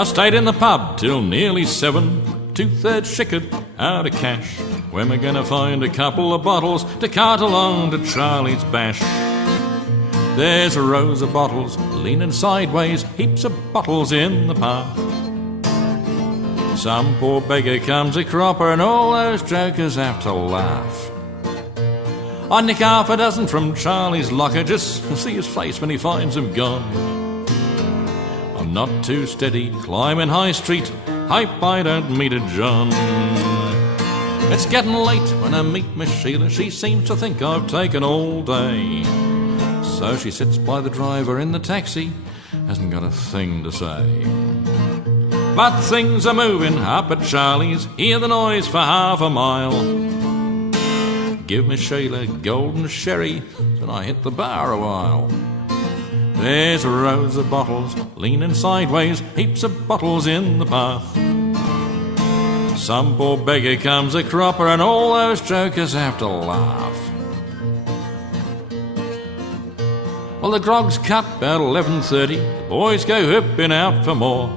I stayed in the pub till nearly 7, 2/3 chickered out of cash. When we're gonna find a couple of bottles to cart along to Charlie's bash. There's rows of bottles leaning sideways, heaps of bottles in the path. Some poor beggar comes a cropper and all those jokers have to laugh. I nick half a dozen from Charlie's locker just to see his face when he finds them gone. I'm not too steady climbing High Street, hope I don't meet a John. It's getting late when I meet Miss Sheila. She seems to think I've taken all day. So she sits by the driver in the taxi, hasn't got a thing to say. But things are moving up at Charlie's, hear the noise for half a mile. Give Miss Sheila golden sherry, then I hit the bar a while. There's rows of bottles leaning sideways, heaps of bottles in the path. Some poor beggar comes a cropper and all those jokers have to laugh. Well, the grog's cut about 11:30, the boys go hooping out for more.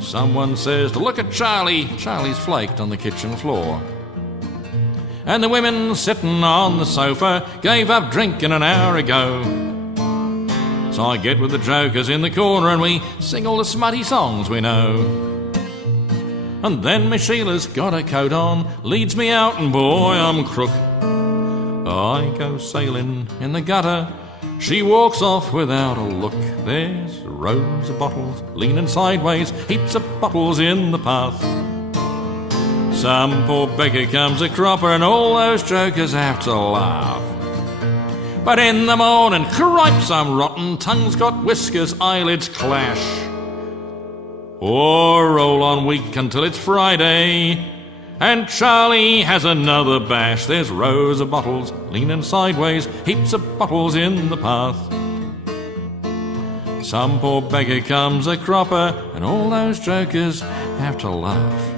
Someone says to look at Charlie, Charlie's flaked on the kitchen floor. And the women sitting on the sofa gave up drinking an hour ago. So I get with the jokers in the corner and we sing all the smutty songs we know. And then Miss Sheila's got her coat on, leads me out and boy, I'm crook. I go sailing in the gutter, she walks off without a look. There's rows of bottles leaning sideways, heaps of bottles in the path. Some poor beggar comes a cropper and all those jokers have to laugh. But in the morning, cripes, I'm rotten, tongue's got whiskers, eyelids clash. Or roll on week until it's Friday, and Charlie has another bash. There's rows of bottles leaning sideways, heaps of bottles in the path. Some poor beggar comes a cropper and all those jokers have to laugh.